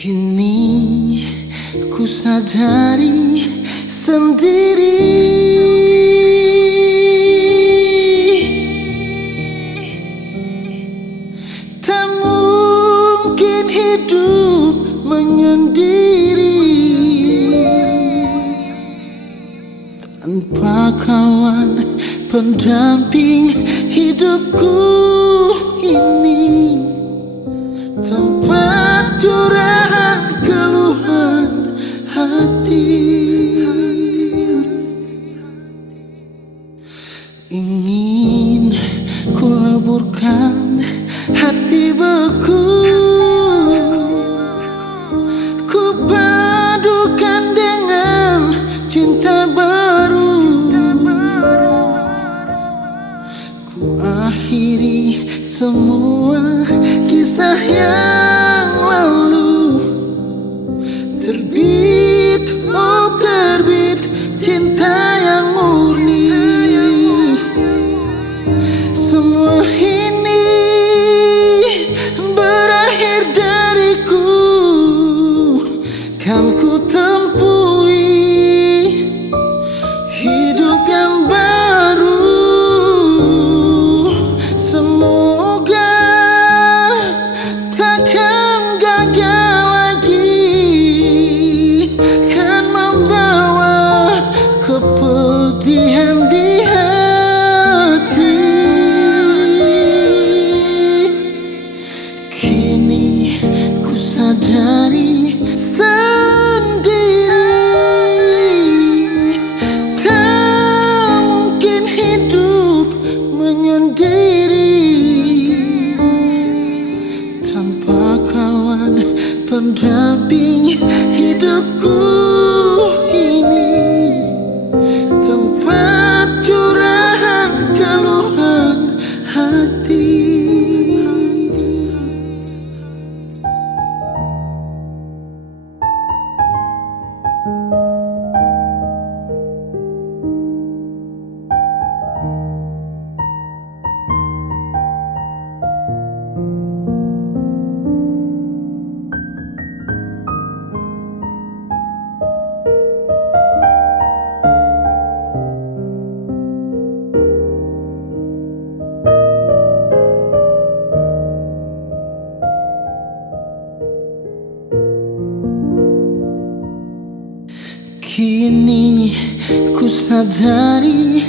Kini ku sadari sendiri, tak mungkin hidup menyendiri tanpa kawan pendamping hidupku ini, tempat curahan keluhan hati. Ingin ku leburkan hati beku, ku padukan dengan cinta baru, ku akhiri semua kisah yang lalu. Terbit, oh terbit cinta yang murni. Semua ini berakhir dariku, kan ku tempuhi hidup yang baru. Semoga takkan gagal lagi, kan membawa kepedihan di hati. Kini ku sadari sendiri, tak mungkin hidup menyendiri tanpa kawan pendamping hidupku ini, tempat curahan keluhan hati. Kini ku sadari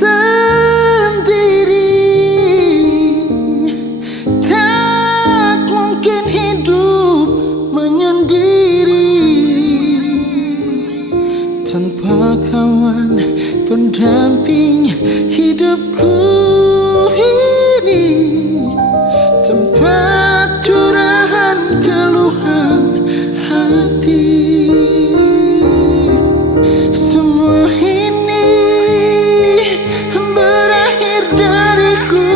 sendiri, tak mungkin hidup menyendiri tanpa kawan pendamping hidupku ini, tempat curahan keluhan hati. Semua ini berakhir dariku,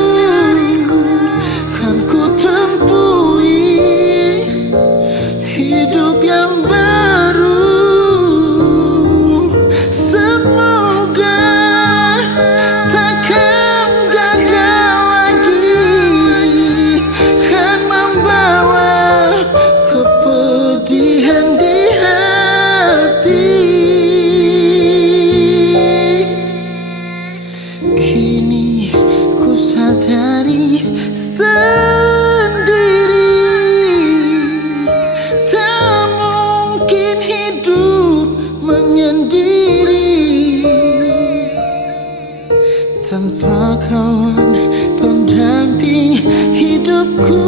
kan ku tempuhi hidup yang baru. Semoga takkan gagal lagi, kan membawa kepedihan di hati. Kini ku sadari sendiri, tak mungkin hidup menyendiri tanpa kawan pendamping hidupku.